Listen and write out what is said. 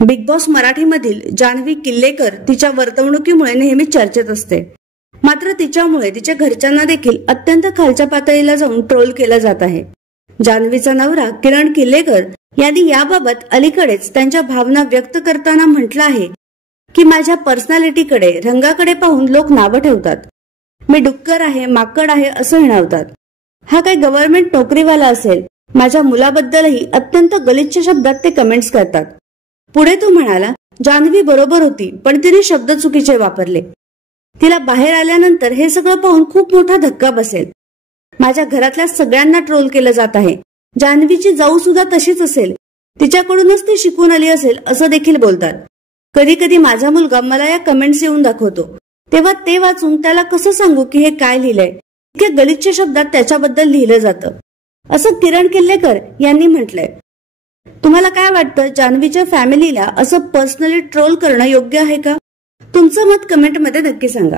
Big boss मराठीमधील जान्हवी किल्लेकर तिच्या वर्तवणुकीमुळे नेहमी चर्चेत असते. मात्र तिच्यामुळे तिच्या घरच्यांना देखील अत्यंत खालच्या पातळीला जाऊन ट्रोल केलं जात आहे. जान्हवीचा नवरा किरण किल्लेकर यांनी याबाबत अलीकडेच त्यांच्या भावना व्यक्त करताना म्हटलं आहे की माझ्या पर्सनॅलिटीकडे, रंगाकडे पाहून लोक नावं ठेवतात. मी डुक्कर आहे, माकड आहे असं हिणवतात. हा काही गव्हर्नमेंट नोकरीवाला असेल. माझ्या मुलाबद्दलही अत्यंत गलिच्छ शब्दात ते कमेंट्स करतात. पुढे तो म्हणाला, जान्हवी बरोबर होती, पण तिने शब्द चुकीचे वापरले. तिला बाहेर आल्यानंतर हे सगळं पाहून खूप मोठा धक्का बसेल. माझ्या घरातल्या सगळ्यांना ट्रोल केलं जात आहे. जान्हवीची जाऊ सुद्धा तशीच असेल, तिच्याकडूनच ती शिकून आली असेल असं देखील बोलतात. कधी कधी माझा मुलगा मला या कमेंट्स येऊन दाखवतो, तेव्हा ते वाचून त्याला कसं सांगू की हे काय लिहिलंय. इतक्या गलिच्छ शब्दात त्याच्याबद्दल लिहिलं जातं, असं किरण किल्लेकर यांनी म्हटलंय. तुम्हाला काय वाटतं, जान्हवीच्या फॅमिलीला असं पर्सनली ट्रोल करणं योग्य आहे का? तुमचं मत कमेंटमध्ये नक्की सांगा.